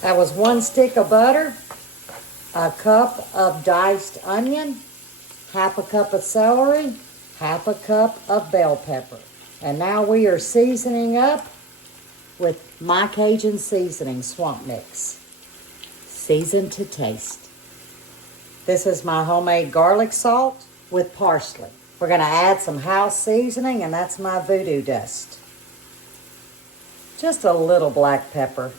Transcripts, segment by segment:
That was 1 stick of butter, a cup of diced onion, half a cup of celery, half a cup of bell pepper. And now we are seasoning up with my Cajun seasoning swamp mix. Seasoned to taste. This is my homemade garlic salt with parsley. We're going to add some house seasoning, and that's my voodoo dust. Just a little black pepper.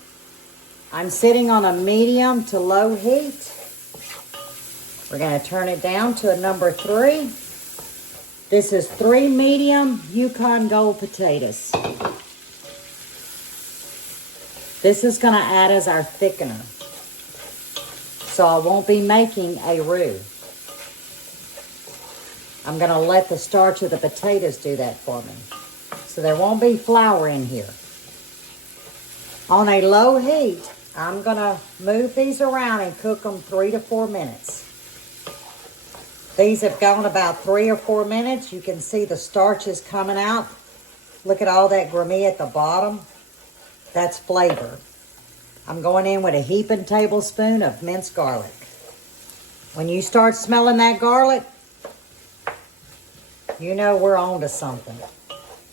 I'm sitting on a medium to low heat. We're going to turn it down to a number 3. This is 3 medium Yukon Gold potatoes. This is going to add as our thickener. So I won't be making a roux. I'm going to let the starch of the potatoes do that for me. So there won't be flour in here. On a low heat, I'm going to move these around and cook them 3 to 4 minutes. These have gone about 3 or 4 minutes. You can see the starch is coming out. Look at all that gourmet at the bottom. That's flavor. I'm going in with a heaping tablespoon of minced garlic. When you start smelling that garlic, you know we're on to something.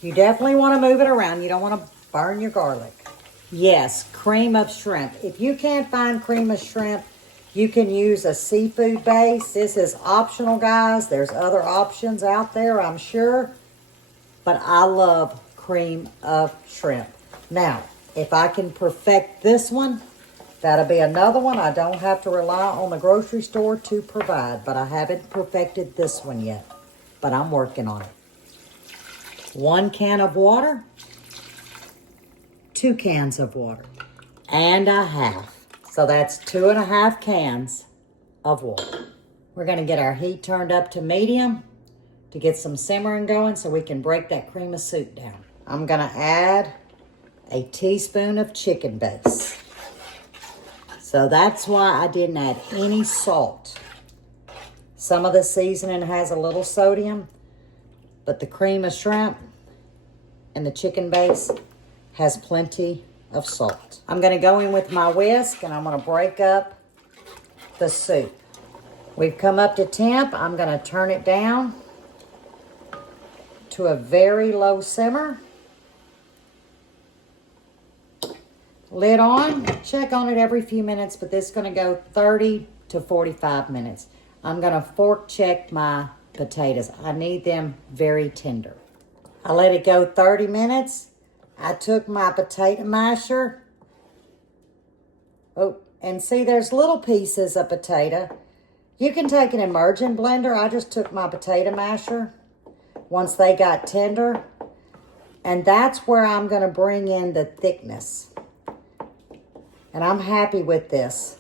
You definitely want to move it around. You don't want to burn your garlic. Yes, cream of shrimp. If you can't find cream of shrimp, you can use a seafood base. This is optional, guys. There's other options out there, I'm sure. But I love cream of shrimp. Now, if I can perfect this one, that'll be another one. I don't have to rely on the grocery store to provide. But I haven't perfected this one yet. But I'm working on it. 1 can of water. 2 cans of water. And a half. So that's 2.5 cans of water. We're going to get our heat turned up to medium to get some simmering going so we can break that cream of soup down. I'm going to add a teaspoon of chicken base. So that's why I didn't add any salt. Some of the seasoning has a little sodium, but the cream of shrimp and the chicken base has plenty of salt. I'm going to go in with my whisk and I'm going to break up the soup. We've come up to temp. I'm going to turn it down to a very low simmer. Lid on. Check on it every few minutes, but this is going to go 30 to 45 minutes. I'm going to fork check my potatoes. I need them very tender. I let it go 30 minutes. I took my potato masher. Oh, and see there's little pieces of potato. You can take an immersion blender. I just took my potato masher once they got tender. And that's where I'm going to bring in the thickness. And I'm happy with this.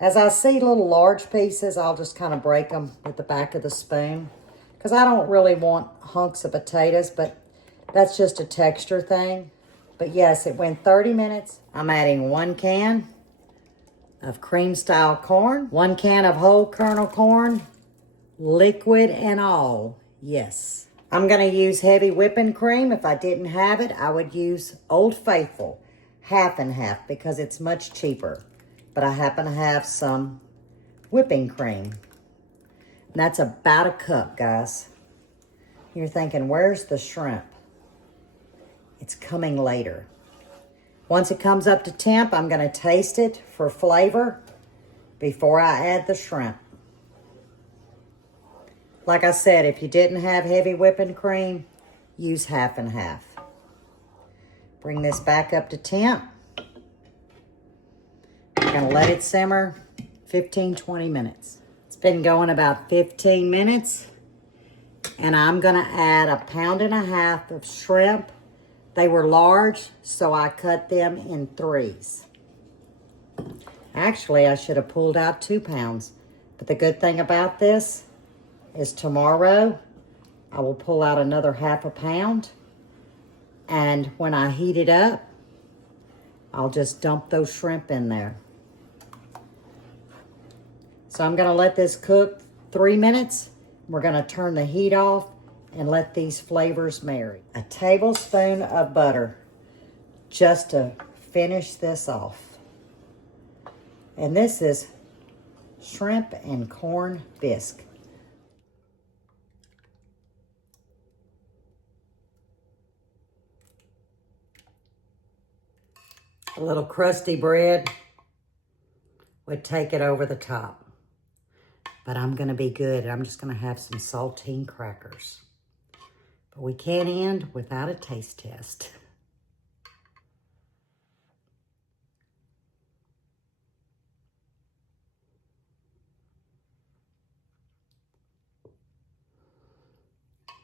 As I see little large pieces, I'll just kind of break them with the back of the spoon. Because I don't really want hunks of potatoes, but that's just a texture thing. But yes, it went 30 minutes. I'm adding 1 can of cream style corn, 1 can of whole kernel corn, liquid and all, yes. I'm gonna use heavy whipping cream. If I didn't have it, I would use Old Faithful, half and half, because it's much cheaper. But I happen to have some whipping cream. And that's about a cup, guys. You're thinking, where's the shrimp? It's coming later. Once it comes up to temp, I'm going to taste it for flavor before I add the shrimp. Like I said, if you didn't have heavy whipping cream, use half and half. Bring this back up to temp. I'm going to let it simmer 15-20 minutes. It's been going about 15 minutes. And I'm going to add 1.5 pounds of shrimp. They were large, so I cut them in 3s. Actually, I should have pulled out 2 pounds. But the good thing about this is tomorrow, I will pull out another 1/2 pound. And when I heat it up, I'll just dump those shrimp in there. So I'm going to let this cook 3 minutes. We're going to turn the heat off and let these flavors marry. A tablespoon of butter just to finish this off. And this is shrimp and corn bisque. A little crusty bread would take it over the top. But I'm going to be good. I'm just going to have some saltine crackers. But we can't end without a taste test.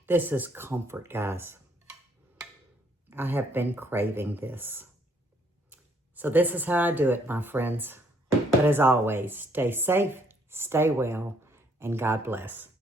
This is comfort, guys. I have been craving this. So this is how I do it, my friends. But as always, stay safe, stay well, and God bless.